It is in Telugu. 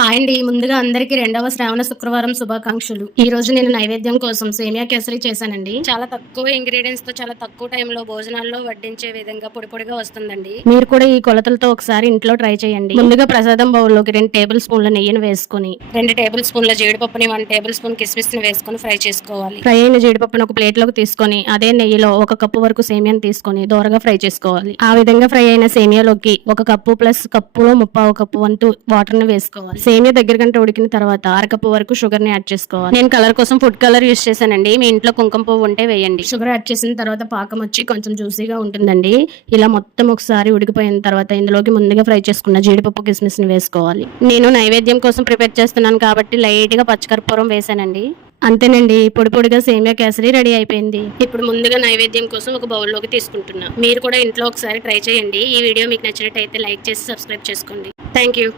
హాయ్ అండి. ముందుగా అందరికి రెండవ శ్రావణ శుక్రవారం శుభాకాంక్షలు. ఈ రోజు నేను నైవేద్యం కోసం సేమియా కేసరి చేశానండి. చాలా తక్కువ ఇంగ్రీడియంట్స్తో చాలా తక్కువ టైంలో భోజనాల్లో వడ్డించే విధంగా పొడి పొడిగా వస్తుందండి. మీరు కూడా ఈ కొలతలతో ఒకసారి ఇంట్లో ట్రై చేయండి. ముందుగా ప్రసాదం బౌల్లోకి రెండు టేబుల్ స్పూన్ల నెయ్యిని వేసుకుని రెండు టేబుల్ స్పూన్ల జీడిపప్పుని వన్ టేబుల్ స్పూన్ కిస్మిస్ని వేసుకుని ఫ్రై చేసుకోవాలి. ఫ్రై అయిన జీడిపప్పును ఒక ప్లేట్లోకి తీసుకొని అదే నెయ్యిలో ఒక కప్పు వరకు సేమియాని తీసుకొని దోరగా ఫ్రై చేసుకోవాలి. ఆ విధంగా ఫ్రై అయిన సేమియాలోకి ఒక కప్పు ప్లస్ కప్పులో ముప్పావు కప్పు వంతు వాటర్ని వేసుకోవాలి. సేమియా దగ్గర గంట ఉడికిన తర్వాత అరకప్పు వరకు షుగర్ని యాడ్ చేసుకోవాలి. నేను కలర్ కోసం ఫుడ్ కలర్ యూస్ చేశానండి. మీ ఇంట్లో కుంకుమ పువ్వు ఉంటే వేయండి. షుగర్ యాడ్ చేసిన తర్వాత పాకం వచ్చి కొంచెం జ్యూసీగా ఉంటుందండి. ఇలా మొత్తం ఒకసారి ఉడికిపోయిన తర్వాత ఇందులోకి ముందుగా ఫ్రై చేసుకున్న జీడిపప్పు కిస్మిస్ని వేసుకోవాలి. నేను నైవేద్యం కోసం ప్రిపేర్ చేస్తున్నాను కాబట్టి లైట్గా పచ్చకర్పూరం వేసానండి అంతేనండి పొడి పొడిగా సేమియా కేసరి రెడీ అయిపోయింది. ఇప్పుడు ముందుగా నైవేద్యం కోసం ఒక బౌల్లోకి తీసుకుంటున్నా. మీరు కూడా ఇంట్లో ఒకసారి ట్రై చేయండి. ఈ వీడియో మీకు నచ్చినట్టయితే లైక్ చేసి సబ్స్క్రైబ్ చేసుకోండి. Thank you